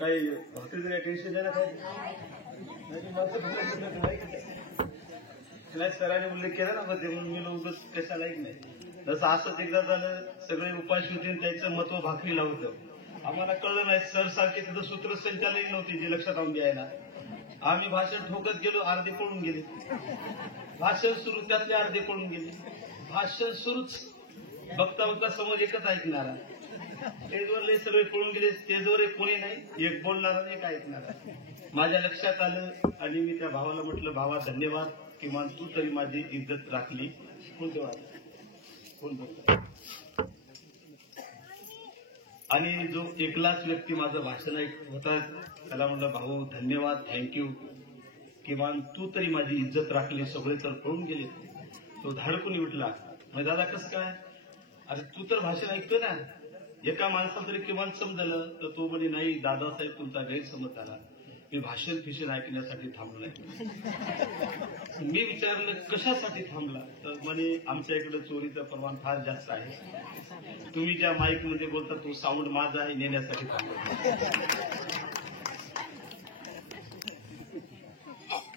काही भाकरीचं काही टेन्शन आहे ना काय नाही सरांनी उल्लेख केला ना मध्ये म्हणून मी लोक कशाला नाही जसं असंच एकदा झालं सगळे उपाशी होते त्याचं महत्व भाकरीला होतं आम्हाला कळलं नाही सर सारखे तिथं सूत्रसंचालक नव्हते जे लक्षात आणून द्यायला आम्ही भाषण ठोकत गेलो अर्धे पळून गेले भाषण सुरू त्यातले अर्धे पळून गेले भाषण सुरूच बघता बघता समोर एकच ऐकणारा स्टेजवरले सगळे पळून गेले स्टेजवर कोणी नाही एक बोलणारा एक ऐकणारा माझ्या लक्षात आलं आणि मी त्या भावाला म्हटलं भावा धन्यवाद किमान तू तरी माझी इज्जत राखली कोण आणि जो एकलाच व्यक्ती माझं भाषण ऐकत होता त्याला म्हटलं भाऊ धन्यवाद थँक्यू किमान तू तरी माझी इज्जत राखली सगळे तर पळून गेले तो धाडकून उठला मग दादा कसं काय अरे तू तर भाषण ऐकतो ना एका माणसाला तरी किमान समजलं तर तो म्हणे नाही दादासाहेब तुमचा गैरसमज झाला मी भाषण फिषण ऐकण्यासाठी थांबलाय मी विचारलं कशासाठी थांबला तर म्हणे आमच्या इकडे चोरीचं प्रमाण फार जास्त आहे तुम्ही ज्या माईक मध्ये बोलता तो साऊंड माझा आहे नेण्यासाठी थांबला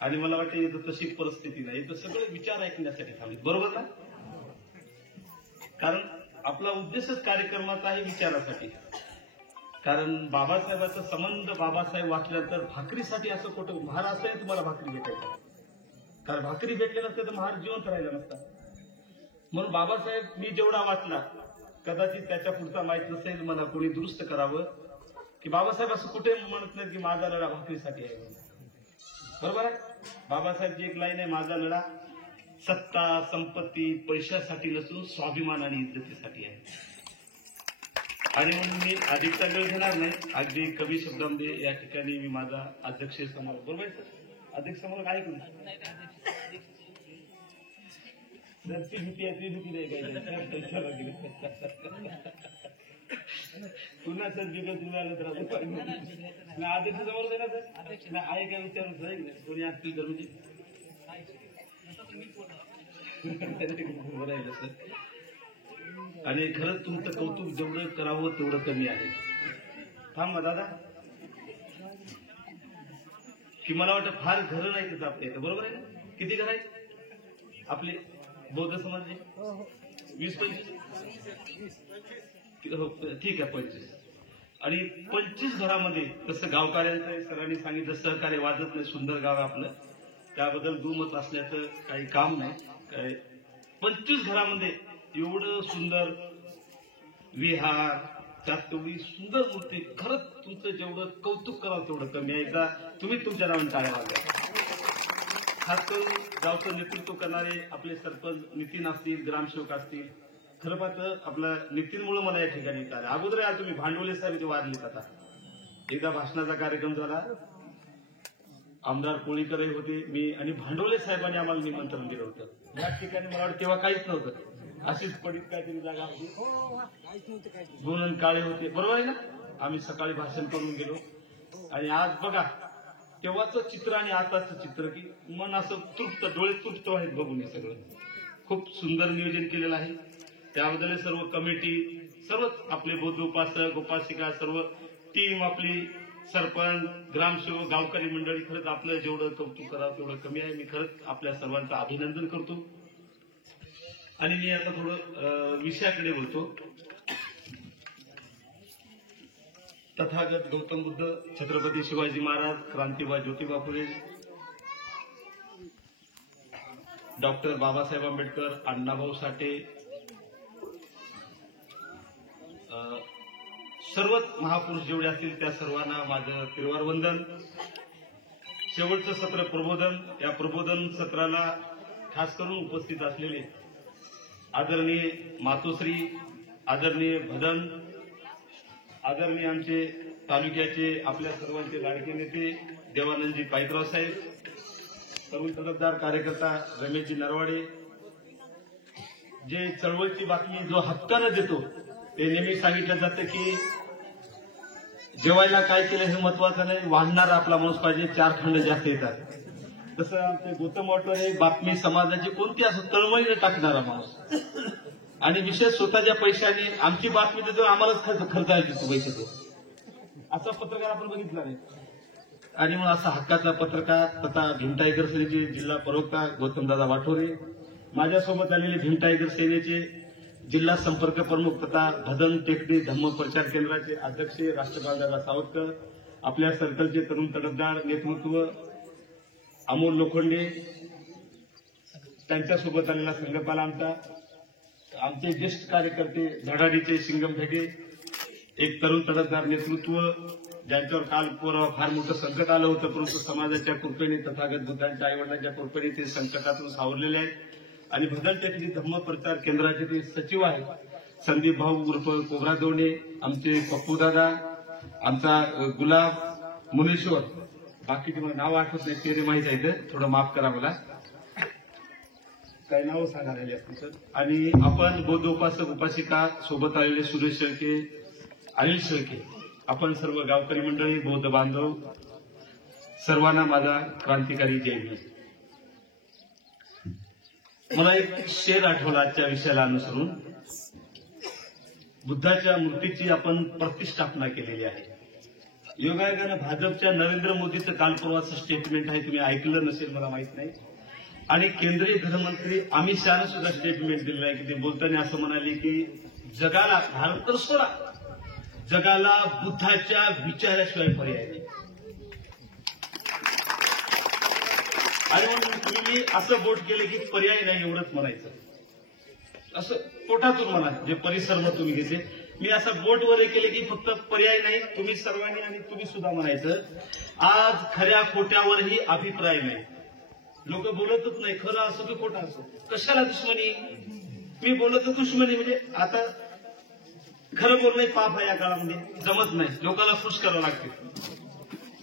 आणि मला वाटतं इथं तशी परिस्थिती नाही इथं सगळे विचार ऐकण्यासाठी थांबले बरोबर ना कारण आपला उद्देशच कार्यक्रमाचा आहे विचारासाठी कारण बाबासाहेबांचा संबंध बाबासाहेब वाचल्यानंतर भाकरीसाठी असं कुठं महार असं तुम्हाला भाकरी भेटायचं कारण भाकरी भेटले नसते तर महार जिवंत राहिला नसता म्हणून बाबासाहेब मी जेवढा वाचला कदाचित त्याच्या पुढचा माहित नसेल मला कोणी दुरुस्त करावं की बाबासाहेब असं कुठे म्हणत नाही की माझा लढा भाकरीसाठी आहे बरोबर आहे बाबासाहेबची एक लाईन आहे माझा लढा सत्ता संपत्ती पैशासाठी नसून स्वाभिमान आणि इज्जतीसाठी आहे आणि म्हणून मी अधिकचा वेळ घेणार नाही अगदी कमी शब्दामध्ये या ठिकाणी मी माझा अध्यक्ष समारोप बरोबर आहे सर अध्यक्ष समारोप आहे की ती भीती आहे ती भीती नाही पुन्हा सर बिगत आलं तर अध्यक्ष समोर आहे ना सर आहे काय विचारून कोणी असतील तर म्हणजे बोलायचं सर आणि खरंच तुमचं कौतुक जेवढं करावं तेवढं कमी आहे थांब दादा की मला वाटतं फार घरं नाही तिथं आपल्या इथं बरोबर आहे ना किती घर आहेत आपले बौद्ध समाजाचे 20-25 ठीक आहे 25 आणि 25 घरामध्ये तसं गावकऱ्यांचं सरांनी सांगितलं सहकार्य वाजत नाही सुंदर गाव आपलं त्याबद्दल दुमत असल्याचं काही काम नाही काय 25 घरामध्ये एवढं सुंदर विहार त्यात तेवढी सुंदर मूर्ती खरंच तुमचं जेवढं कौतुक करावं तेवढं कमी आहे एकदा तुम्ही तुमच्या नावाने टाळ्या वाजवा खास करून गावचं नेतृत्व करणारे आपले सरपंच नितीन असतील ग्रामसेवक असतील खरं पाहतं आपलं नितीनमुळे मला या ठिकाणी आलं अगोदर आज तुम्ही भांडवले साहेब इथे वारलेत आता एकदा भाषणाचा कार्यक्रम झाला आमदार कोळीकर होते मी आणि भांडवले साहेबांनी आम्हाला निमंत्रण दिलं होतं या ठिकाणी मला वाटतं तेव्हा काहीच नव्हतं अशीच पडीत काहीतरी जागा होती दोन काळे होते बरोबर आहे ना आम्ही सकाळी भाषण करून गेलो आणि आज बघा तेव्हाचं चित्र आणि आताचं चित्र की मन असं तृप्त डोळे तृप्त आहेत बघून हे सगळं खूप सुंदर नियोजन केलेलं आहे त्याबद्दल सर्व कमिटी सर्वच आपले बौद्ध उपासक उपासिका सर्व टीम आपली सरपंच ग्रामसेवक गावकरी मंडळी खरंच आपलं जेवढं कौतुक करावं तेवढं कमी आहे मी खरंच आपल्या सर्वांचं अभिनंदन करतो आणि मी आता थोडं विषयाकडे बोलतो तथागत गौतम बुद्ध छत्रपती शिवाजी महाराज क्रांतीबा ज्योतिबा फुले डॉक्टर बाबासाहेब आंबेडकर अण्णाभाऊ साठे सर्वच महापुरुष जेवढे असतील त्या सर्वांना माझं तिरवार वंदन शेवटचं सत्र प्रबोधन या प्रबोधन सत्राला खास करून उपस्थित असलेले आदरणीय मातोश्री आदरणीय भदन आदरणीय आमचे तालुक्याचे आपल्या सर्वांचे लाडके नेते देवानंदजी पाईकराव साहेब सर्व तडफदार कार्यकर्ता रमेशजी नरवाडे जे चळवळीची बातमी जो हक्कानं देतो ते नेहमी सांगितलं जातं की जेवायला काय केलं हे महत्वाचं नाही वाढणारा आपला माणूस पाहिजे 4 खंड जास्त येतात तसं आमचे गौतम वाटवारे बातमी समाजाची कोणती असं तळमळीने टाकणारा माणूस आणि विशेष स्वतःच्या पैशाने आमची बातमी देतो आम्हालाच खर्चायची पैसे तो असा पत्रकार आपण बघितला नाही. आणि मग असा हक्काचा पत्रकार तथा भीम टायगर सेनेचे जिल्हा प्रवक्ता गौतमदादा वाठोरे, माझ्यासोबत आलेले भीम टायगर सेनेचे जिल्हा संपर्क प्रमुख तथा भदन टेकडी धम्म प्रचार केंद्राचे अध्यक्ष राष्ट्रपालदादा सावतकर, आपल्या सर्कलचे तरुण तडफदार नेतृत्व अमोल लोखंडे, त्यांच्यासोबत आलेला संघपाल आमचे ज्येष्ठ कार्यकर्ते धडाडीचे सिंगम भेटे, एक तरुण तडफदार नेतृत्व ज्यांच्यावर काल फार मोठं संकट आलं होतं, परंतु समाजाच्या कृपेने तथागत बुद्धांच्या आईवडिलांच्या कृपेने ते संकटातून सावरलेले आहेत. आणि भदन टेकडी धम्म प्रचार केंद्राचे ते सचिव आहेत संदीप भाऊ उर्फ कोबरा दोणे, आमचे पप्पू दादा, आमचा गुलाब मुनेश्वर, बाकीचे मला नाव आठवत नाही, ते माहीत आहे, थोडं माफ करा मला, काही नावं सांगा राहिली असतील सर. आणि आपण बौद्ध उपासक उपासिका सोबत आलेले सुरेश शेळके, अनिल शेळके, आपण सर्व गावकरी मंडळी, बौद्ध बांधव, सर्वांना माझा क्रांतिकारी जय भीम. मला एक शेर आठवला आजच्या विषयाला अनुसरून. बुद्धाच्या मूर्तीची आपण प्रतिष्ठापना केलेली आहे. योगायोगानं भाजपच्या नरेंद्र मोदीचं काल परवाचं स्टेटमेंट आहे, तुम्ही ऐकलं नसेल मला माहित नाही. आणि केंद्रीय गृहमंत्री अमित शहानं सुद्धा स्टेटमेंट दिलेलं आहे की ते बोलताना असं म्हणाले की जगाला, भारत तर सोडा, जगाला बुद्धाच्या विचाराशिवाय पर्याय नाही. आणि म्हणून तुम्ही असं बोट केलं की पर्याय नाही एवढंच म्हणायचं, असं पोटातून म्हणा, जे परिसर मग तुम्ही घेतले. मी असं बोटवर केले की फक्त पर्याय नाही, तुम्ही सर्वांनी आणि तुम्ही सुद्धा म्हणायचं. आज खऱ्या खोट्यावरही अभिप्राय नाही. लोक बोलतच नाही, खरं असो की खोटं असो, कशाला दुश्मनी. मी बोलत दुश्मनी म्हणजे आता खरं बोलणं पाप आहे या काळामध्ये, जमत नाही, लोकांना खुश करावं लागते.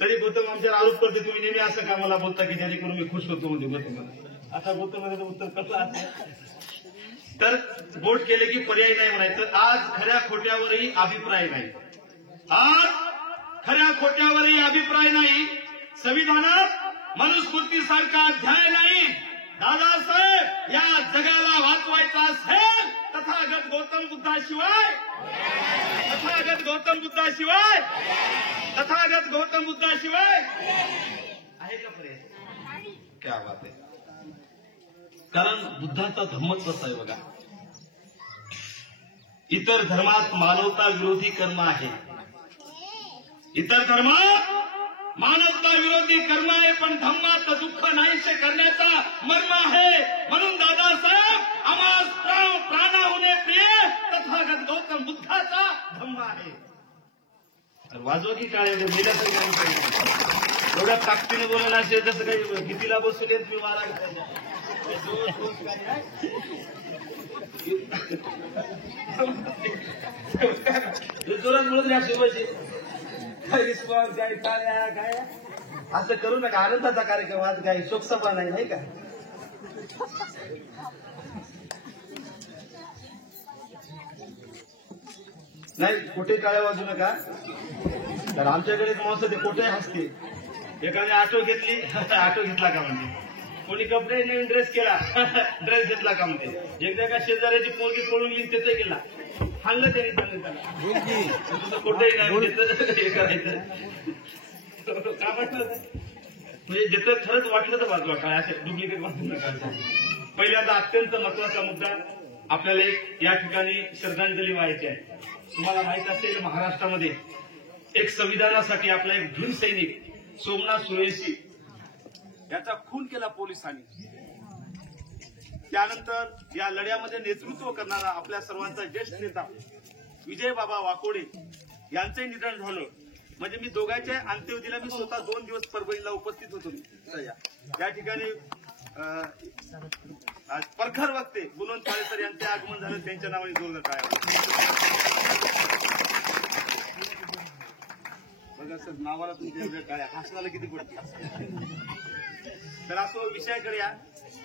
तरी गौतम आमच्यावर आरोप करते तुम्ही नेहमी असं का मला बोलता की जेणेकरून मी खुश होतो म्हणजे गौतम. आता गौतम उत्तर कसं असं, तर बोट केले की पर्याय नाही म्हणायचं. आज खऱ्या खोट्यावरही अभिप्राय नाही, आज खऱ्या खोट्यावरही अभिप्राय नाही. संविधानात मनुस्मृतीसारखा अध्याय नाही. दादासाहेब या जगाला वाचवायचा असेल तथागत गौतम बुद्धाशिवाय, तथागत गौतम बुद्धाशिवाय, तथागत गौतम बुद्धाशिवाय आहे का पर्याय? क्या बात आहे. कारण बुद्धाचा धम्मच कसा आहे बघा. इतर धर्मात मानवता विरोधी कर्म आहे, इतर धर्मात मानवता विरोधी कर्म आहे, पण धम्मात दुःख नाहीसे करण्याचा मर्म आहे. म्हणून दादासाहेब आम्हास प्राणाहुने प्रिय तथागत गौतम बुद्धाचा धम्म आहे. वाजवा की काय मेल्या तरी काही एवढ्या ताकदीने बोलायला असेल तसं काही भीतीला बसले तुम्ही मारा जोरात बोलत नाही शिवाजी काय काय असं करू नका. आनंदाचा कार्यक्रम आज काही शोकसभा नाही, नाही का. नाही कुठे टाळ्या वाजू नका. तर आमच्याकडे माणसं ते कुठे हसते. एकाने ऑटो घेतली, ऑटो घेतला का म्हणते, कोणी कपडे नवीन ड्रेस केला, ड्रेस घेतला का म्हणते. एकदा का शेजाऱ्याची पोरगी पळून गेली तिथे गेला, खाल्लं त्यांनी चांगलं त्याला, तुझं कुठेही नाही हे करायचं का वाटलं. म्हणजे जिथं खरंच वाटलं तर वाजवा काय, असे डुप्लिकेट वाचू नका. पहिल्यांदा अत्यंत महत्वाचा मुद्दा आपल्याला एक या ठिकाणी श्रद्धांजली व्हायची आहे. तुम्हाला माहित असेल महाराष्ट्रामध्ये एक संविधानासाठी आपला एक भीम सैनिक सोमनाथ सुरेशी याचा खून केला पोलिसांनी. त्यानंतर या लढ्यामध्ये नेतृत्व करणारा आपल्या सर्वांचा ज्येष्ठ नेता विजय बाबा वाकोडे यांचंही निधन झालं. म्हणजे मी दोघांच्या अंत्यविधीला मी स्वतः 2 दिवस परभणीला उपस्थित होतो. या ठिकाणी परखर वक्ते गुणवंत पाळेसर यांचे आगमन झालं, त्यांच्या नावाने जोरदार टाळ्या. बघा सर नावाला तुमच्या काय हसण्याला किती पडते. तर असो विषयाकडे या.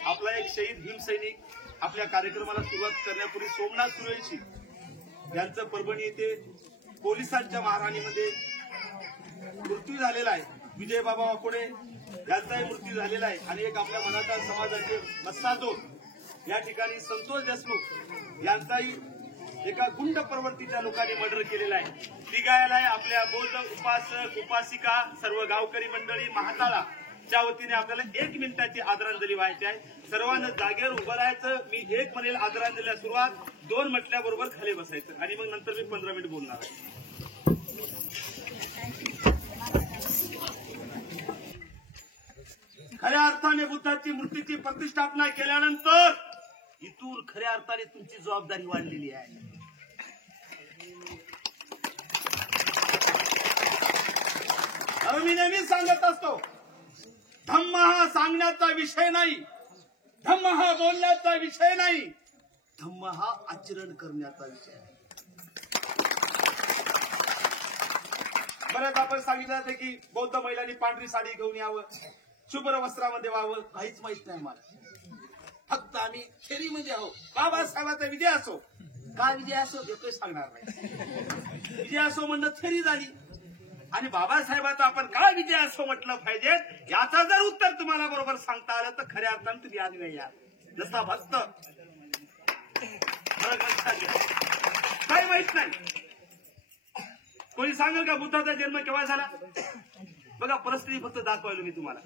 आपला एक शहीद भीम सैनिक आपल्या कार्यक्रमाला सुरुवात करण्यापूर्वी सोमनाथ सुरेशी यांचं परभणी येथे पोलिसांच्या मारहाणीमध्ये मृत्यू झालेला आहे. विजय बाबा वाकोडे यांचाही मृत्यू झालेला आहे. आणि एक आपल्या मराठा समाजाचे मस्साजोग या ठिकाणी संतोष देशमुख यांचाही एका गुंड प्रवृत्तीच्या लोकांनी मर्डर केलेला आहे. तिघायला आपल्या बौद्ध उपासक उपासिका सर्व गावकरी मंडळी महाताळाच्या वतीने आपल्याला 1 मिनिटाची आदरांजली व्हायची आहे. सर्वांना जागेवर उभं राहायचं. मी 1 म्हणेल आदरांजलीला सुरुवात, 2 म्हटल्याबरोबर खाली बसायचं आणि मग नंतर मी 15 मिनिट बोलणार आहे. खऱ्या अर्थाने बुद्धाची मूर्तीची प्रतिष्ठापना केल्यानंतर इथून खऱ्या अर्थाने तुमची जबाबदारी वाढलेली आहे. मी नेहमी सांगत असतो, धम्म हा सांगण्याचा विषय नाही, धम्म हा बोलण्याचा विषय नाही, धम्म हा आचरण करण्याचा विषय आहे. बऱ्याच आपण सांगितलं जाते की बौद्ध महिलांनी पांढरी साडी घेऊन यावं, शुभ्र वस्त्रामध्ये व्हावं. काहीच माहित नाही मला. फक्त आम्ही खेरी म्हणजे आहो. बाबासाहेबांचा विजय असो, काय विजय असो ते सांगणार नाही. विजय असो म्हणणं थेरी झाली आणि बाबासाहेबांचा आपण काय विजय असो म्हटलं पाहिजे. याचा जर उत्तर तुम्हाला बरोबर सांगता आलं तर खऱ्या अर्थानं तुम्ही आधी नाही या. जसा भक्त काही माहित नाही. कोणी सांगेल का बुद्धाचा जन्म केव्हा झाला? बघा परिस्थिती फक्त दाखवायलो मी तुम्हाला.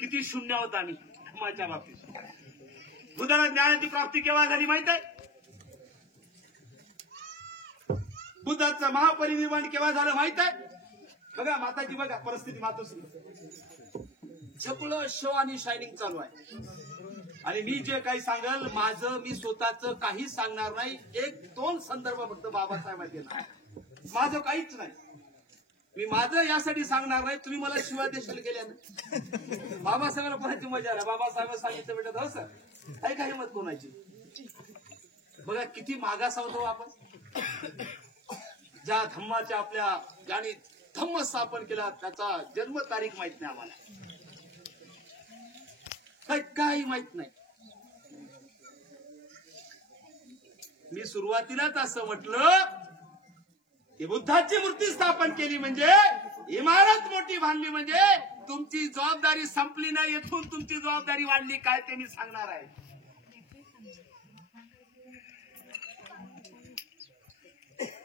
किती शून्य होता आम्ही धर्माच्या बाबतीत. बुद्धाला ज्ञानाची प्राप्ती केव्हा झाली माहित आहे? बुद्धाचं महापरिनिर्वाण केव्हा झालं माहित आहे? बघा माताजी, बघा परिस्थिती मातोश्री. सगळं शो आणि शायनिंग चालू आहे आणि मी जे काही सांगाल माझं मी स्वतःच काहीच सांगणार नाही. 1-2 संदर्भ फक्त बाबासाहेबांचे देणार. माझं काहीच नाही. मी माझं यासाठी सांगणार नाही. तुम्ही मला शिवाय देशाला गेल्यानं बाबासाहेबांना कोणाची मजा आला. बाबासाहेब सांगितलं बेटा हो सर, काही काही मत कोणाची. बघा किती मागास होतो आपण. ज्या धम्माच्या आपल्या ज्याने धम्म स्थापन केला त्याचा जन्म तारीख माहित नाही आम्हाला. काही माहित नाही. मी सुरुवातीलाच असं म्हटलं की बुद्धाची मूर्ती स्थापन केली म्हणजे, इमारत मोठी बांधली म्हणजे तुमची जबाबदारी संपली नाही. येथून तुमची जबाबदारी वाढली काय ते मी सांगणार आहे.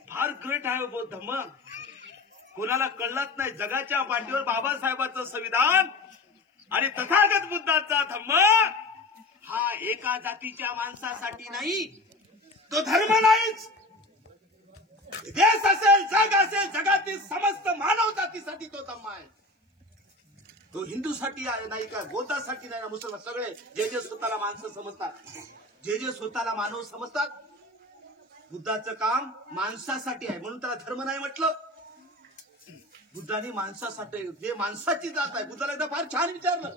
फार ग्रेट आहे बौद्ध धम्म. कोणाला कळलंच नाही. जगाच्या पाठीवर बाबासाहेबांचं संविधान आणि तथागत बुद्धाचा धम्म हा एका जातीच्या माणसासाठी नाही. तो धर्म नाहीच. देश असेल, जग असेल, जगातील समस्त मानव जातीसाठी तो धम्म आहे. तो हिंदूसाठी नाही का, बौद्धासाठी नाही ना, मुसलमान सगळे जे जे स्वतःला माणसं समजतात, जे जे स्वतःला मानव समजतात, बुद्धाचं काम माणसासाठी आहे म्हणून त्याला धर्म नाही म्हटलं. बुद्धाने माणसासाठी, जे माणसाची जात आहे. बुद्धाला एकदा फार छान विचारलं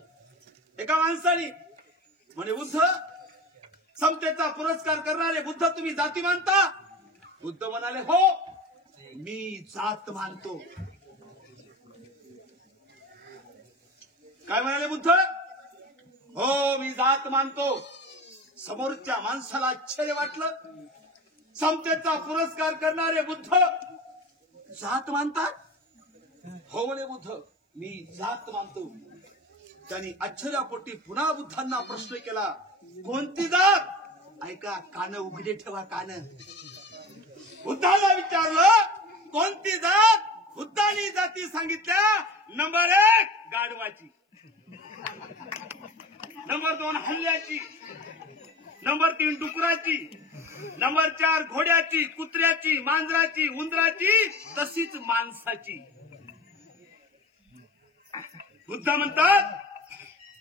एका माणसाने, म्हणे बुद्ध समतेचा पुरस्कार करणारे बुद्ध तुम्ही जाती मानता? बुद्ध म्हणाले हो मी जात मानतो. काय म्हणाले बुद्ध? हो मी जात मानतो. समोरच्या माणसाला आश्चर्य वाटलं. समतेचा पुरस्कार करणारे बुद्ध जात मानतात? हो म्हणे बुद्ध मी जात मानतो. त्यांनी आश्चर्यापोटी पुन्हा बुद्धांना प्रश्न केला, कोणती जात? ऐका, कान उघडे ठेवा कान. बुद्धाला विचारलं कोणती जात? बुद्धांनी जाती सांगितल्या. नंबर 1 गाढवाची, नंबर 2 हल्ल्याची, नंबर 3 डुकराची, नंबर 4 घोड्याची, कुत्र्याची, मांजराची, उंदराची, तशीच माणसाची. बुद्ध म्हणतात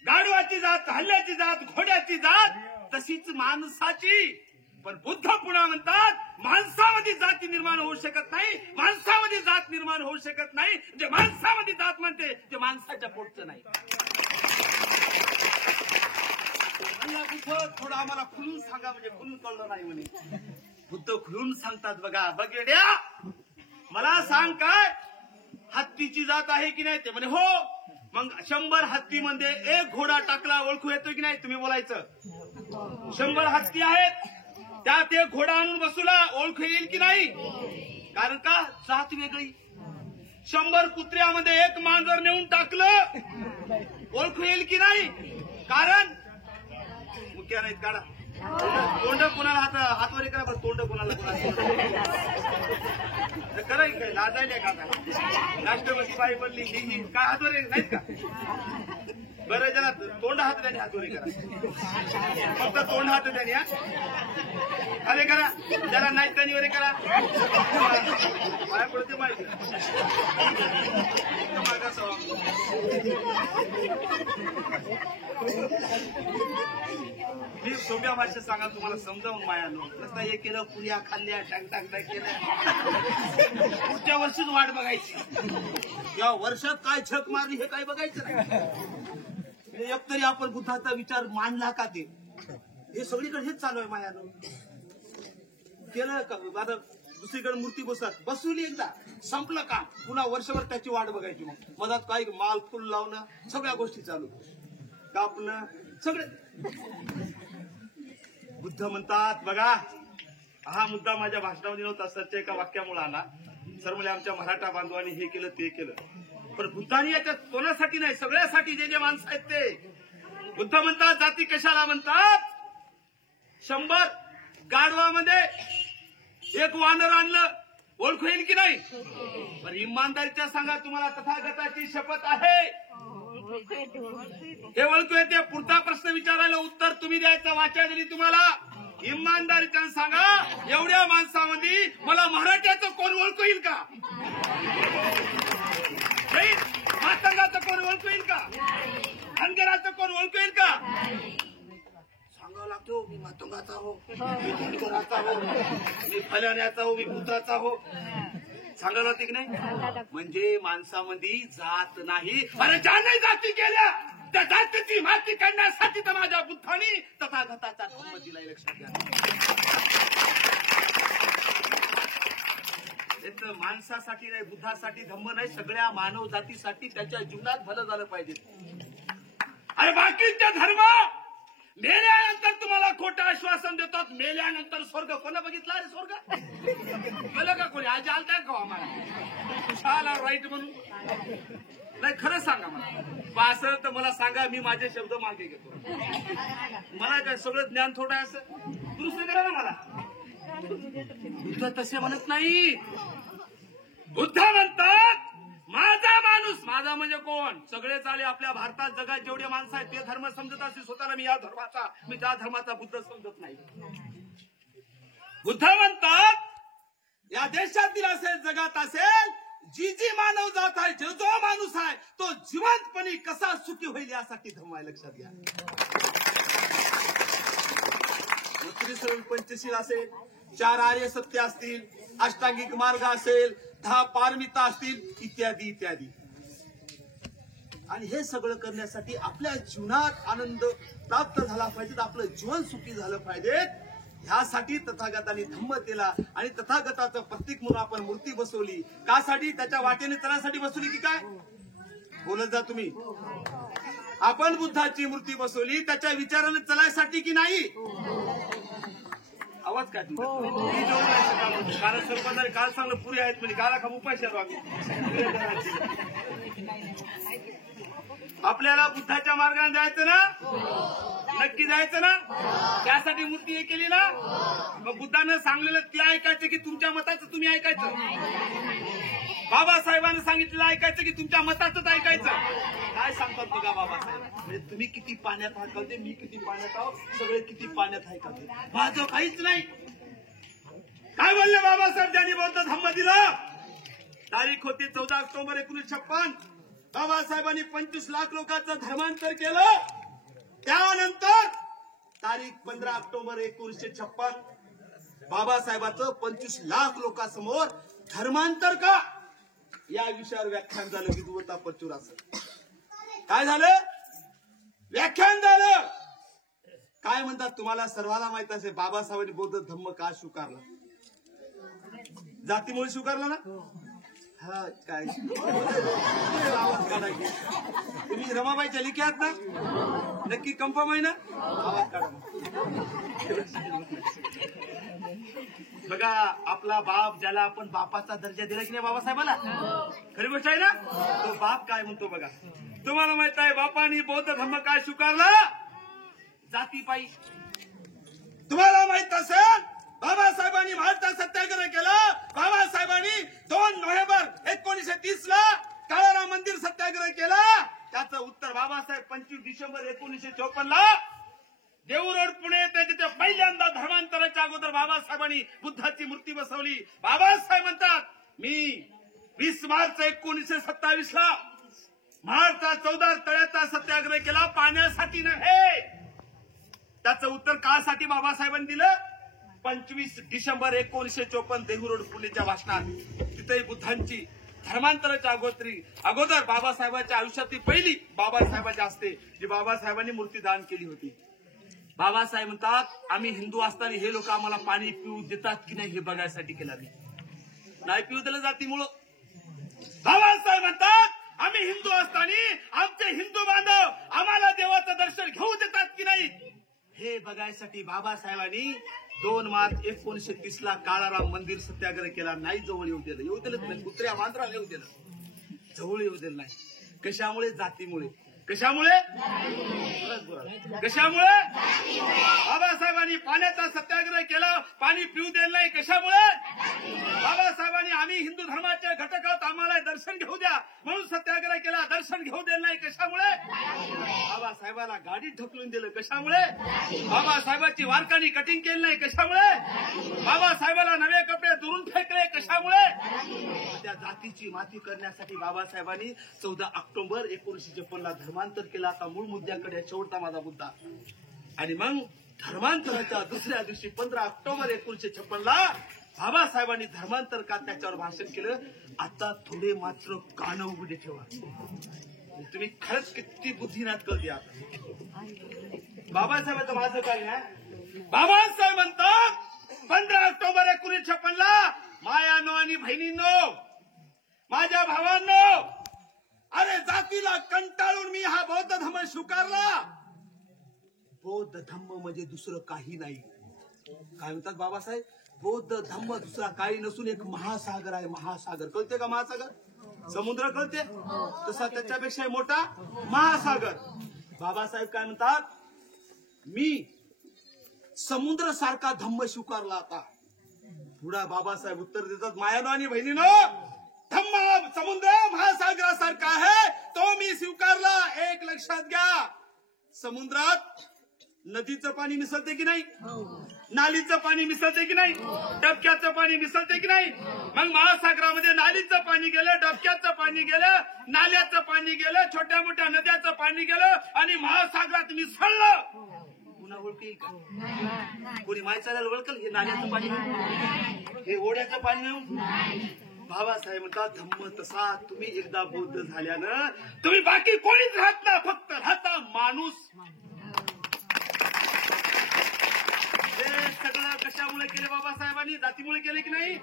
गाढवाची जात, हल्ल्याची जात, घोड्याची जात, तशीच माणसाची. पण बुद्ध पुन्हा म्हणतात माणसामध्ये जाती निर्माण होऊ शकत नाही, माणसामध्ये जात निर्माण होऊ शकत नाही. जे माणसामध्ये जात म्हणते ते माणसाच्या पोटचं नाही. बुद्ध थोडं आम्हाला खुलून सांगा, म्हणजे खुलून कळलं नाही म्हणे. बुद्ध खुलून सांगतात. बघा बघेड्या मला सांग काय हत्तीची जात आहे की नाही? ते म्हणे हो. मग 100 हत्तीमध्ये 1 घोडा टाकला ओळखू येतो की नाही? तुम्ही बोलायचं. 100 हत्ती आहेत त्यात 1 घोडा आणून बसूला ओळखू येईल की नाही? कारण का जात वेगळी. 100 कुत्र्यामध्ये 1 मांजर नेऊन टाकलं ओळखू येईल की नाही? कारण मुख्य नाहीत काढा. तोंड कोणाला हातवर करा बरं, तोंड कोणाला करा काय लाजायला का राष्ट्रपती बाई बनली ही काय हातवर नाहीत का? बरं जरा तोंड हात त्याने हातवर करा, फक्त तोंड हात त्याने अरे करा, जरा नाही त्यांनी वरे करा पाया पडते माहिती मी सोप्या भाषेत सांगा तुम्हाला समजावून मायानो. कसं हे केलं, पुऱ्या खाल्ल्या, टांग केलं, पुढच्या वर्षीच वाट बघायची. या वर्षात काय छक मारली हे काय बघायचं नाही. एकतरी आपण बुद्धाचा विचार मांडला का ते, हे सगळीकडे हेच चालू आहे मायानो. केलं का आता दुसरीकडे मूर्ती बसवली एकदा संपलं का, पुन्हा वर्षभर त्याची वाट बघायची. मग मधात काही माल फुल लावणं, सगळ्या गोष्टी चालू, कापणं सगळे. बुद्ध म्हणतात बघा, हा मुद्दा माझ्या भाषणामध्ये नव्हता, सत्य एका वाक्यामुळे आला. सर म्हणजे आमच्या मराठा बांधवांनी हे केलं ते केलं, पण बुद्धांनी याच्यात कोणासाठी नाही, सगळ्यासाठी जे जे माणसं आहेत ते. बुद्ध म्हणतात जाती कशाला म्हणतात, 100 गाढवामध्ये एक वानर आणलं ओळख होईल की नाही. पण इमानदारीच्या सांगा, तुम्हाला तथागताची शपथ आहे हे ओळखू येते. पुढचा प्रश्न विचारायला उत्तर तुम्ही द्यायचं, वाचा दिली तुम्हाला. इमानदारीच्या सांगा, एवढ्या माणसामध्ये मला मराठ्याचं कोण ओळखू येईल का, मातंगाचं कोण ओळखू येईल का, धनगराचं कोण ओळखू येईल का. सांगावं लागतो, मी मातंगाचा हो, मी धनगराचा हो, मी फलाण्याचा हो, मी पुत्राचा हो. सांगावं लागते की नाही. म्हणजे माणसामध्ये जात नाही. अरे ज्या नाही जाती गेल्या त्या जातीची माती करण्यासाठी तर माझ्या बुद्धांनी तथागताचा धर्म दिलाय, लक्षात घ्या. माणसासाठी नाही, बुद्धासाठी धम्म नाही, सगळ्या मानव जातीसाठी त्याच्या जीवनात भलं झालं पाहिजे. अरे बाकीच्या धर्म मेल्यानंतर तुम्हाला खोटं आश्वासन देतात, मेल्यानंतर स्वर्ग. कोणा बघितला रे स्वर्ग, कळलं का कोणी, आज आलताय का आम्हाला खुशाला राईट म्हणून. नाही खरं सांगा मला, असं तर मला सांगा, मी माझे शब्द मागे घेतो. मला काय सगळं ज्ञान थोडं असं दुरुस्त करा ना मला. बुद्ध तसे म्हणत नाही. बुद्ध म्हणतात माझा माणूस, माझा म्हणजे कोण, सगळेच आले आपल्या भारतात, जगात जेवढे माणसं आहेत ते धर्म समजत असतील स्वतःला. मी या धर्माचा, मी त्या धर्माचा बुद्ध समजत नाही. बुद्ध म्हणतात या देशातील असेल, जगात असेल, जी जी मानव जात आहे, जो जो माणूस आहे तो जिवंतपणे कसा सुखी होईल यासाठी धर्म आहे, लक्षात घ्या. त्रिसरण पंचशील असेल, 4 आर्य सत्य असतील, अष्टांगिक मार्ग असेल, 10 पारमिता असतील, इत्यादी इत्यादी. आणि हे सगळं करण्यासाठी आपल्या जीवनात आनंद प्राप्त झाला पाहिजे, आपलं जीवन सुखी झालं पाहिजे. ह्यासाठी तथागतांनी धम्म केला आणि तथागताचं प्रतीक म्हणून आपण मूर्ती बसवली. कासाठी, त्याच्या वाटेने चढण्यासाठी बसवली की काय, बोलत जा तुम्ही. आपण बुद्धाची मूर्ती बसवली त्याच्या विचाराने चलायसाठी की नाही. आवाज काय कारण सरपंचाने काल सांगलं पुरे आहेत म्हणजे काला खाम उपाय आम्ही. आपल्याला बुद्धाच्या मार्गाने जायचं ना, नक्की जायचं ना, त्यासाठी मूर्ती हे केली ना. मग बुद्धानं सांगलेलं ते ऐकायचं की तुमच्या मताचं तुम्ही ऐकायचं, बाबासाहेबांनी सांगितलेलं ऐकायचं की तुमच्या मताचंच ऐकायचं. काय सांगतात बघा बाबासाहेब, म्हणजे तुम्ही किती पाण्यात हाकलते, मी किती पाण्यात आहो, सगळे किती पाण्यात हाकलते, माझं काहीच नाही. काय बोलले बाबासाहेब, ज्यांनी बौद्ध धम्म दिलं. तारीख होती 14 ऑक्टोबर 1956. बाबासाहेबांनी 25 लाख लोकांचं धर्मांतर केलं. त्यानंतर तारीख 15 ऑक्टोबर 1956 बाबासाहेबांचं 25 लाख लोकांसमोर धर्मांतर का या विषयावर व्याख्यान झालं. विद्वता परचुराचं काय झालं, व्याख्यान झालं. काय म्हणतात तुम्हाला सर्वांना माहित असेल, बाबासाहेबांनी बौद्ध धम्म का स्वीकारला, जातीमुळे स्वीकारला ना. हा काय आवाज काढायची, तुम्ही रमाबाईच्या लिखी आहात ना, नक्की कन्फर्म आहे ना, आवाज काढा. बघा आपला बाप, ज्याला आपण बापाचा दर्जा दिला की नाही बाबासाहेबाला, खरी गोष्ट आहे ना. तो बाप काय म्हणतो बघा. तुम्हाला माहित आहे बापानी बौद्ध धर्म काय स्वीकारला, जातीपायी. तुम्हाला माहित असेल बाबासाहेबांनी भारतात सत्याग्रह केला. बाबासाहेबांनी 2 नोव्हेंबर 1930 ला काळाराम मंदिर सत्याग्रह केला. त्याचं उत्तर बाबासाहेब 25 डिसेंबर 1954 ला देहू रोड पुणे तिथे पहिल्यांदा धर्मांतराच्या अगोदर बाबासाहेबांनी बुद्धाची मूर्ती बसवली. बाबासाहेब म्हणतात मी 20 मार्च 1927 ला महाडचा 14 तळ्याचा सत्याग्रह केला, पाण्यासाठी नव्हे. त्याचं उत्तर कासाठी बाबासाहेबांनी दिलं. 25 डिसेंबर 1954 देहू रोड पुणेच्या भाषणात तिथे बुद्धांची धर्मांतराच्या अगोदर बाबासाहेबांच्या आयुष्यातली पहिली बाबासाहेबांच्या हस्ते जी बाबासाहेबांनी मूर्ती दान केली होती. बाबासाहेब म्हणतात आम्ही हिंदू असताना हे लोक आम्हाला पाणी पिऊ देतात की नाही हे बघायसाठी केलं नाही पिऊ दिलं जातीमुळं. बाबासाहेब म्हणतात आम्ही हिंदू असताना आमचे हिंदू बांधव आम्हाला देवाचं दर्शन घेऊ देतात की नाही हे बघायसाठी बाबासाहेबांनी 2 मार्च 1930 ला काळाराम मंदिर सत्याग्रह केला. नाही जवळ येऊ दिलं नाही. कुत्र्या मांजराला येऊ दिलं, जवळ येऊ दिलं नाही. कशामुळे? जातीमुळे. कशामुळे? बाबासाहेबांनी पाण्याचा सत्याग्रह केला, पाणी पिऊ दिलं नाही. कशामुळे? बाबासाहेबांनी आम्ही हिंदू धर्माचे घटक आहोत, आम्हाला दर्शन घेऊ द्या म्हणून सत्याग्रह केला, दर्शन घेऊ दिलं नाही. कशामुळे? बाबासाहेबाला गाडीत ढकलून दिलं. कशामुळे? बाबासाहेबांची वारकानी कटिंग केली नाही. कशामुळे? बाबासाहेबाला नवे कपडे दुरून फेकले. कशामुळे? त्या जातीची माती करण्यासाठी बाबासाहेबांनी 14 ऑक्टोबर 1956 ला धर्मांतर केलं. आता मूळ मुद्द्याकडे शेवटचा माझा मुद्दा. आणि मग धर्मांतराच्या दुसऱ्या दिवशी 15 ऑक्टोबर 1956 ला बाबासाहेबांनी धर्मांतर का त्याच्यावर भाषण केलं. आता थोडे मात्र कान उघडे ठेवा. तुम्ही खरंच किती बुद्धिनाथ करते आता. बाबासाहेबांचं माझं काही नाही. बाबासाहेब म्हणतात 15 ऑक्टोबर 1956 ला मायानो आणि बहिणींनो, माझ्या भावांनो, अरे जातीला कंटाळून मी हा बौद्ध धर्म स्वीकारला. बौद्ध धर्म म्हणजे दुसरं काही नाही. काय म्हणतात बाबासाहेब? बौद्ध धर्म दुसरा काही नसून एक महासागर आहे. महासागर कळते का? महासागर समुद्र कळते तसा त्याच्यापेक्षा मोठा महासागर. बाबासाहेब काय म्हणतात? मी समुद्र सारखा धम्म स्वीकारला. आता पुढे बाबासाहेब उत्तर देतात मायानो आणि बहिणीनो, धम्म समुद्र महासागरासारखा आहे, तो मी स्वीकारला. एक लक्षात घ्या, समुद्रात नदीचं पाणी मिसळते की नाही? नालीचं पाणी मिसळते की नाही? डबक्याचं पाणी मिसळते की नाही? मग महासागरामध्ये नालीचं पाणी गेलं, डबक्याचं पाणी गेलं, नाल्याचं पाणी गेलं, छोट्या मोठ्या नद्याचं पाणी गेलं आणि महासागरात मिसळलं. पुन्हा ओळखी कोणी माय चालायला ओळखल? हे नाल्याचं पाणी, हे ओढ्याचं पाणी. बाबासाहेब म्हणतात धम्म तसा तुम्ही एकदा बौद्ध झाल्यानं तुम्ही बाकी कोणीच राहत ना, फक्त राहता माणूस. हे सगळं कशामुळे केले बाबासाहेबांनी? जातीमुळे केले की नाही?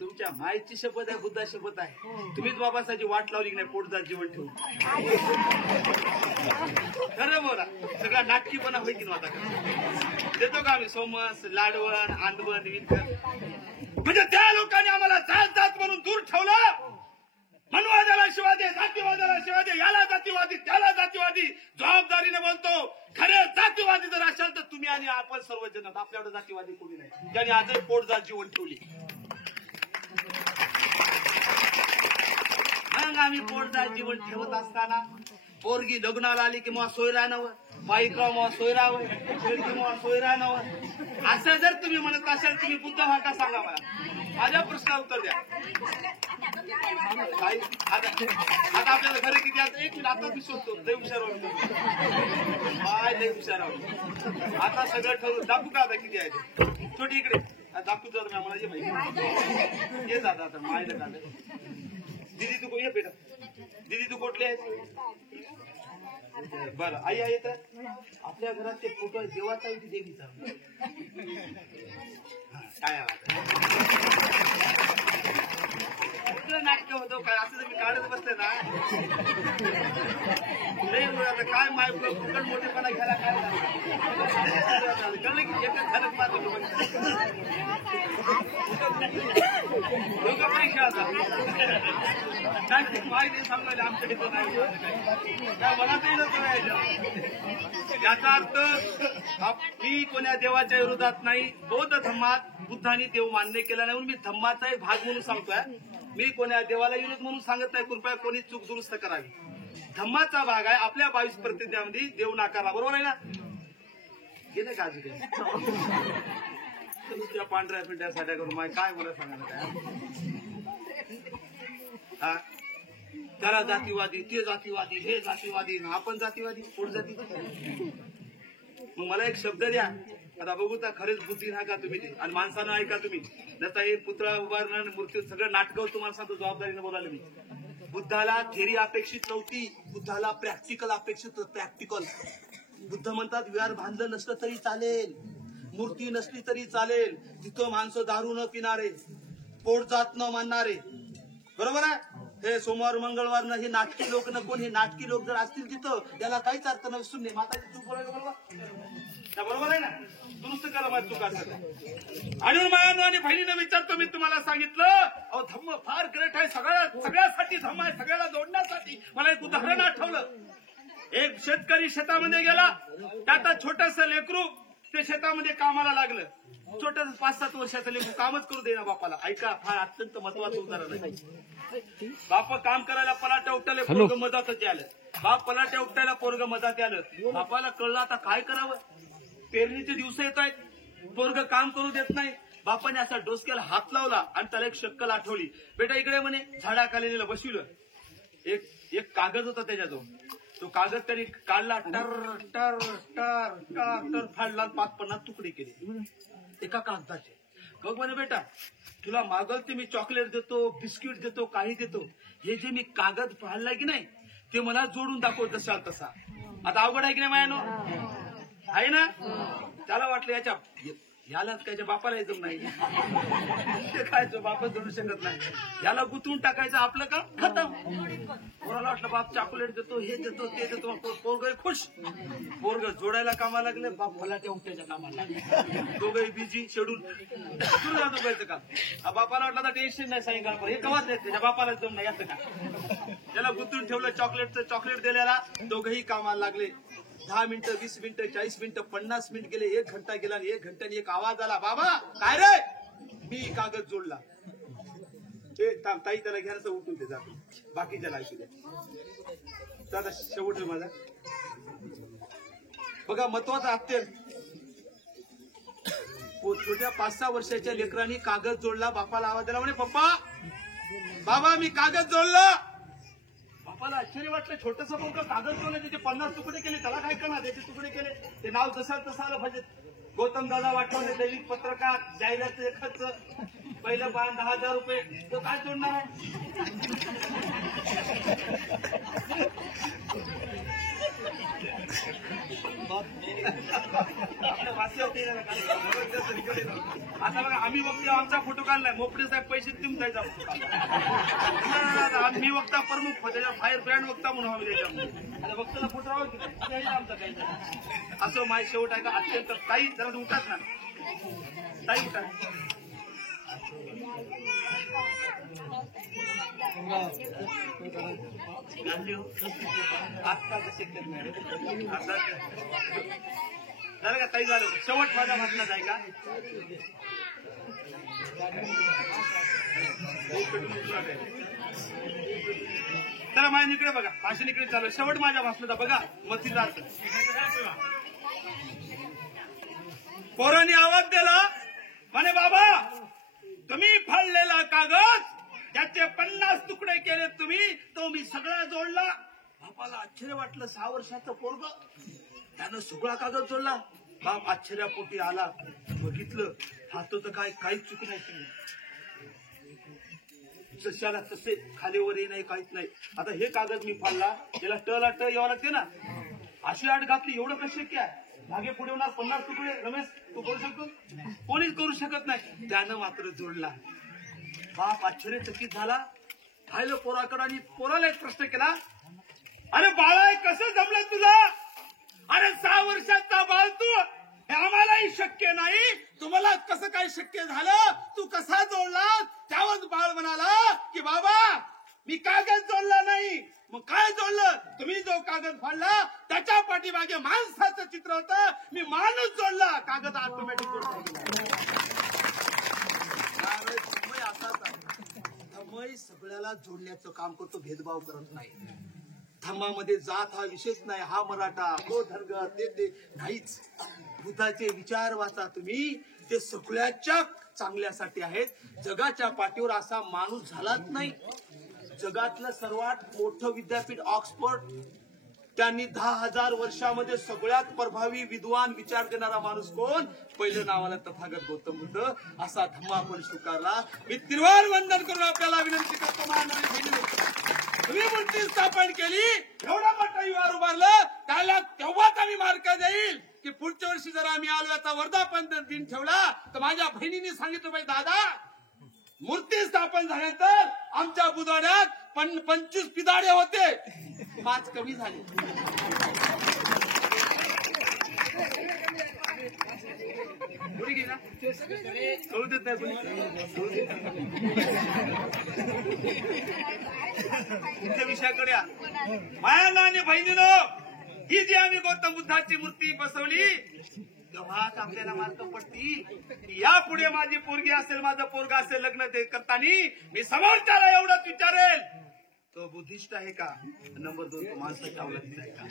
तुमच्या मायची शपथ आहे, बुद्धा शपथ आहे. तुम्हीच बाबासाहेबांची वाट लावली की नाही पोटदार जीवन ठेवून? खरं बोला, सगळा नाटकीपणा होईल की नव्हता? देतो का आम्ही सोमस, लाडवण, आंदवण, विणकर? म्हणजे त्या लोकांनी आम्हाला जात म्हणून दूर ठेवलं. मनवादाला शिवाय दे, जातीवादाला शिवाय दे, याला जातीवादी त्याला जातीवादी. जबाबदारीने बोलतो, खरे जातीवादी जर असाल तर तुम्ही आणि आपण सर्वजण. आपल्याकडे जातीवादी कोणी नाही ज्यांनी आजही पोटदार जीवन ठेवली. मग आम्ही पोटदार जीवन ठेवत असताना पोरगी लग्नाला आली की मग सोयरा नवं, माईकराव मग सोयरावं, शेळकी मग सोयरा नवं. असं जर तुम्ही म्हणत असाल तुम्ही बुद्ध भाका सांगा मला. माझ्या प्रश्नाला उत्तर द्या. आता आपल्याला घरी किती? आता एक मिनिट, आता मी शोधतो. लय हुशार काय लय हुशार. आता सगळं ठरवून दाखवू का? आता किती आहे छोटी इकडे दाखवू तर आम्हाला. ये माहिती ये जाता आता मायला का दिदी तू ये बेटा, दिदी तू कुठले आहे? बरं आई आहे तर आपल्या घरात ते फोटो देवाचा आहे की देवीचा? काय नाटक होतो काय? असं जर मी काढत बसते ना आता काय माय फुकट मोठेपणा घ्यायला काय कळलं की एकच झलक मारलं लोक परीक्षा नाही माय नाही सांगायला आमच्या इथं नाही त्या मनातही नव्हतं यायचं. याचा अर्थ मी कोण्या देवाच्या विरोधात नाही. बौद्ध धम्मात बुद्धांनी देव मान्य केला नाही म्हणून मी धम्माचा एक भाग म्हणून सांगतोय. मी कोण्या देवाला विरोध म्हणून सांगत नाही. कृपया कोणी चूक दुरुस्त करावी. धम्माचा भाग आहे. आपल्या 22 प्रतिज्ञामध्ये देव नाकारला. बरोबर आहे ना? गेले का अजून त्या पांढऱ्या पिंड्यासाठी करून माय काय मला सांगायला काय हा त्याला जातीवादी ते जातीवादी हे जातीवादी आपण जातीवादी कोण जाती. मग मला एक शब्द द्या. आता बघू तर खरेच बुद्धी नाही का तुम्ही ते आणि माणसानं ऐका तुम्ही. नसता हे पुतळा उभारणं मूर्ती सगळं नाटकं तुम्हाला सांगतो जबाबदारीनं बोलायला मी. बुद्धाला थेरी अपेक्षित नव्हती. बुद्धाला प्रॅक्टिकल अपेक्षित होतं. प्रॅक्टिकल. बुद्ध म्हणतात विहार बांधलं नसलं तरी चालेल, मूर्ती नसली तरी चालेल, तिथं माणसं दारू न पिणारे, पोट जात न मानणारे. बरोबर आहे. हे सोमवार मंगळवार न हे नाटकी लोक नको. हे नाटकी लोक जर असतील तिथं त्याला काहीच अर्थ नसून नाही. माताची चूक बोलायला बरोबर बरोबर आहे ना? दुरुस्त करा माझी चूक असं. आणि मायानो आणि बहिणीनं विचारतो मी तुम्हाला सांगितलं अहो धम्म फार ग्रेट आहे. सगळ्यासाठी धम्म आहे. सगळ्याला जोडण्यासाठी. मला एक उदाहरण आठवलं. एक शेतकरी शेतामध्ये गेला. त्याचा छोटस लेकरू ते शेतामध्ये कामाला लागलं. छोटस 5-7 वर्षाचं लेकरू कामच करू दे ना बापाला. ऐका फार अत्यंत महत्वाचं उदाहरण आहे. बाप काम करायला पलाट्या उपटायला पोरग मधातच आलं. बाप पलाट्या उपटायला पोरग मधात आलं. बापाला कळलं आता काय करावं. पेरणीचे दिवस येत आहेत. पोरग काम करू देत नाही. बापाने असा डोसक्याला हात लावला आणि त्याला एक शक्कल आठवली. बेटा इकडे म्हणे. झाडाखाली बसविलं. एक कागद होता त्याच्याजवळ. तो कागद त्यांनी काढला. टर टर टर टर फाडला. 5-50 तुकडे केले एका कागदाचे. बघ म्हणे बेटा तुला मागल ते मी चॉकलेट देतो, बिस्किट देतो, काही देतो. हे जे मी कागद फाडलाय की नाही ते मला जोडून दाखव जसा तसा. आता अवघड आहे की नाही मायानो? आहे ना? त्याला वाटलं याला त्याच्या बापाला जम नाही. काय बापच जोडू शकत नाही. याला गुंतवून टाकायचं आपलं का खतम. पोराला वाटलं बाप चॉकलेट देतो, हे देतो, ते देतो. पोरग खुश. पोरग जोडायला कामाला लागले. बाप फलाट्या उपट्याच्या कामाला लागले. दोघंही बिझी शेड्यूल सुरू झालं दोघांचं काम. बापाला वाटलं तर टेन्शन नाही सायंकाळ हे कवाच नाही. त्याच्या बापाला जम नाही याचं का. त्याला गुंतवून ठेवलं. चॉकलेट दिलेला. दोघंही कामाला लागले. 10 मिनिटं, 20 मिनिटं, 40 मिनिटं, 50 मिनिट गेले. 1 घंटा गेला आणि 1 घंट्याने एक आवाज आला. बाबा काय रे. मी कागद जोडला. ताई त्याला घ्यायचं उठून ते जातो. बाकीच्याला ऐकू द्या. दादा शेवट माझा बघा महत्वाचा अत्यंत. छोट्या 5-6 वर्षाच्या लेकरांनी कागद जोडला. बापाला आवाज दिला म्हणे पप्पा बाबा मी कागद जोडला. बापाला आश्चर्य वाटलं. छोटस पोरग कागद जोडलं. त्याचे 50 तुकडे केले. त्याला काय करणार. त्याचे तुकडे केले. ते नाव जसं तसं आलं पाहिजे. गौतम दादा वाटवले दैनिक पत्रकार जाहिरात खर्च पहिलं 10,000 रुपये. तो काय जोडणार आहे. आता बघा आम्ही बघतो आमचा फोटो काढलाय. मोपडे साहेब पैसे देऊन जायचा मी वक्ता प्रमुख त्याच्या फायर ब्रँड वक्ता म्हणून आम्ही त्याच्यामध्ये. आता वक्ताला फोटो राहू आमचा काही असं माझी शेवट आहे का अत्यंत. ताई जरा उठाच ना. ताई उठा. आत्ता जसे झालं का ताई. झालं शेवट माझ्या भाषणात आहे का. चला माझ्या इकडे बघा. भाषण इकडे चालू. शेवट माझ्या भाषणाचा बघा. मतीचा अर्थ. पोरांनी आवाज दिला म्हणे बाबा तुम्ही फाडलेला कागद त्याचे 50 तुकडे केले तुम्ही. तो मी सगळा जोडला. बापाला आश्चर्य वाटलं. 6 वर्षाचं पोरग त्यानं सगळा कागद जोडला. बाप आश्चर्यापोटी आला. बघितलं हात तर काहीच चूक नाही. जशाला तसे खालीवर नाही काहीच नाही. आता हे कागद मी फाडला. याला ट यावं लागते ना. अशी आड घातली. एवढं कसं शक्य आहे. मागे पुढे होणार 50 तुकडे. रमेश तू करू शकतो. कोणीच करू शकत नाही. त्यानं मात्र जोडला. बाप आश्चर्यचकित झाला. पाहिलं पोराकडे आणि पोराला एक प्रश्न केला. अरे बाळा कसं जमलं तुला. अरे 6 वर्षाचा बाळ तू. हे आम्हालाही शक्य नाही. तुम्हाला कसं काय शक्य झालं. तू कसा जोडला. त्यावर बाळ म्हणाला की बाबा मी कागद जोडला नाही. मग काय जोडलं? तुम्ही जो कागद फाडला त्याच्या पाठीमागे माणसाचं चित्र होतं. मी माणूस जोडला, कागद ऑटोमॅटिक धम्मय सगळ्याला जोडण्याचं काम करतो, भेदभाव करत नाही. धम्मामध्ये जात हा विषयच नाही. हा मराठा, तो धनगर, ते नाहीच. बुद्धाचे विचार वाचा तुम्ही, ते सगळ्याच्या चांगल्यासाठी आहेत. जगाच्या पाठीवर असा माणूस झालाच नाही. जगातलं सर्वात मोठं विद्यापीठ ऑक्सफोर्ड, त्यांनी 10,000 वर्षामध्ये सगळ्यात प्रभावी विद्वान विचार करणारा माणूस कोण? पहिलं नावाला तथागत गौतम बुद्ध. असा धम्म आपण स्वीकारला. मी त्रिवार वंदन करून आपल्याला विनंती करतो, तुम्ही मूर्ती स्थापन केली, एवढा मोठा विहार उभारलं, त्याला तेव्हाच आम्ही मार्क देईल की पुढच्या वर्षी जर आम्ही आलो याचा वर्धापन दिन ठेवला तर माझ्या बहिणीने सांगितलं पाहिजे, दादा मूर्ती स्थापन झाल्यानंतर आमच्या बुधवाड्यात 25 पिदाडे होते, 5 कमी झाले. विषयाकडे मायानो आणि बहिणीनो, ही जी आम्ही गौतम बुद्धाची मूर्ती बसवली तेव्हाच आपल्याला मार्क पडती. यापुढे माझी पोरगी असेल, माझं पोरगा असेल, लग्न ते करताना मी समोरच्याला एवढंच विचारेल, तो बुद्धिस्ट आहे का? नंबर 2, तो माणसाच्या अवलंबित आहे का?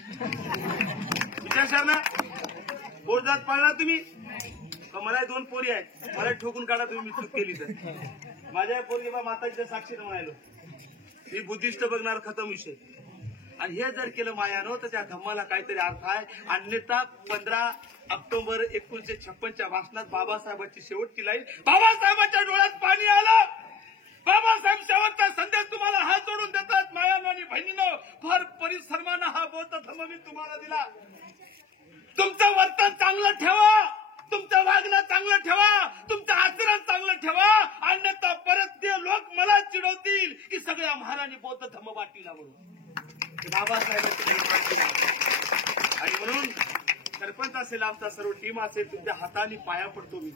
विचार ना. पोरजात पाळणार तुम्ही? मला 2 पोरी आहेत, मला ठोकून काढा तुम्ही, मी चूक केली तर. माझ्या पोरगी बा माताच्या साक्षीने म्हणायलो, मी बुद्धिस्ट बघणार, खतम विषय. आणि हे जर केलं मायानो तर त्या धम्माला काहीतरी अर्थ आहे. अन्यथा 15 ऑक्टोबर 1956च्या भाषणात बाबासाहेबांची शेवटची लाईन, बाबासाहेबांच्या डोळ्यात पाणी आलं. बाबासाहेब शेवटचा संदेश तुम्हाला हात जोडून देतात. मायानो आणि बहिणीनो, फार परिश्रमानं हा बौद्ध धम्म मी तुम्हाला दिला. तुमचं वर्तन चांगलं ठेवा, तुमचं वागणं चांगलं ठेवा, तुमचं आचरण चांगलं ठेवा. अन्यथा परत ते लोक मला चिडवतील की सगळ्या महाराणी बौद्ध धम्म वाटीला म्हणून. बाबासाहेबांची आणि म्हणून सरपंच असेल, आमचा सर्व टीम असेल, तुमच्या हाताने पाया पडतो मी.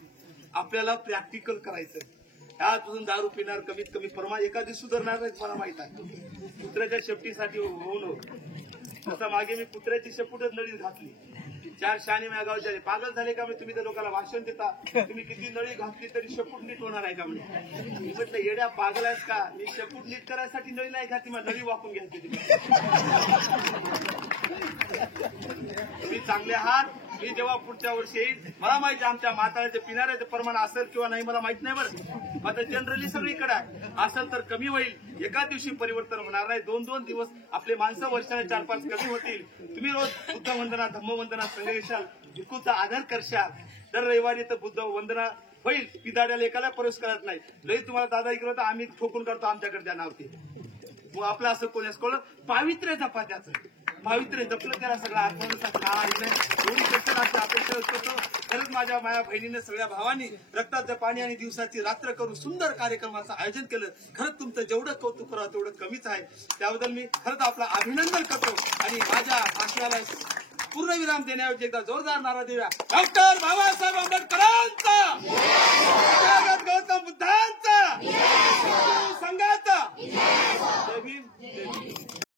आपल्याला प्रॅक्टिकल करायचं. त्यातून दारू पिणार कमीत कमी परमा एखादी सुधारणार नाही, मला माहित आहे. कुत्र्याच्या शेपटीसाठी होऊन तसं मागे मी कुत्र्याची शेपूटच नळीत घातली. 4 शाणे माझ्या गावचे पागल झाले का? मी तुम्ही तर लोकांना भाषण देता, तुम्ही किती नळी घातली तरी शेपूट नीट होणार आहे का? म्हणजे मी म्हटलं येड्या पागल आहेस का? मी शेपूट नीट करायसाठी नळी नाही घातली, मला नळी वाकून घ्यायची. तुम्ही चांगले आहात. मी जेव्हा पुढच्या वर्षी येईल, मला माहिती आमच्या म्हाताऱ्याचे पिणाऱ्याचे प्रमाण असेल किंवा नाही मला माहित नाही. बरं आता जनरली सगळीकडे आहे, असेल तर कमी होईल. एका दिवशी परिवर्तन होणार नाही. 2-2 दिवस आपले माणसं वर्षाने 4-5 कमी होतील. तुम्ही रोज बुद्ध वंदना, धम्म वंदना संघेशाल, भिक्खूचा आदर करशाल. दर रविवारी तर बुद्ध वंदना होईल. पिदाड्याला एकाला प्रवेश करत नाही. लई तुम्हाला दादा इकडं तर आम्ही ठोकून करतो, आमच्याकडे द्या नावते. मग आपलं असं कोणास कळलं, पावित्र्य जपा. त्याचं पावित्र्य जपलं, त्याला सगळा आत्मविश्वास अपेक्षा करतो. खरंच माझ्या माया बहिणीने, सगळ्या भावांनी रक्ताचं पाणी आणि दिवसाची रात्र करून सुंदर कार्यक्रमाचं आयोजन केलं. खरंच तुमचं जेवढं कौतुक करावं तेवढं कमीच आहे. त्याबद्दल मी खरंच आपलं अभिनंदन करतो. आणि माझ्या भाषणाला पूर्णविराम देण्याऐवजी एकदा जोरदार नारा देऊया, डॉक्टर बाबासाहेब आंबेडकर.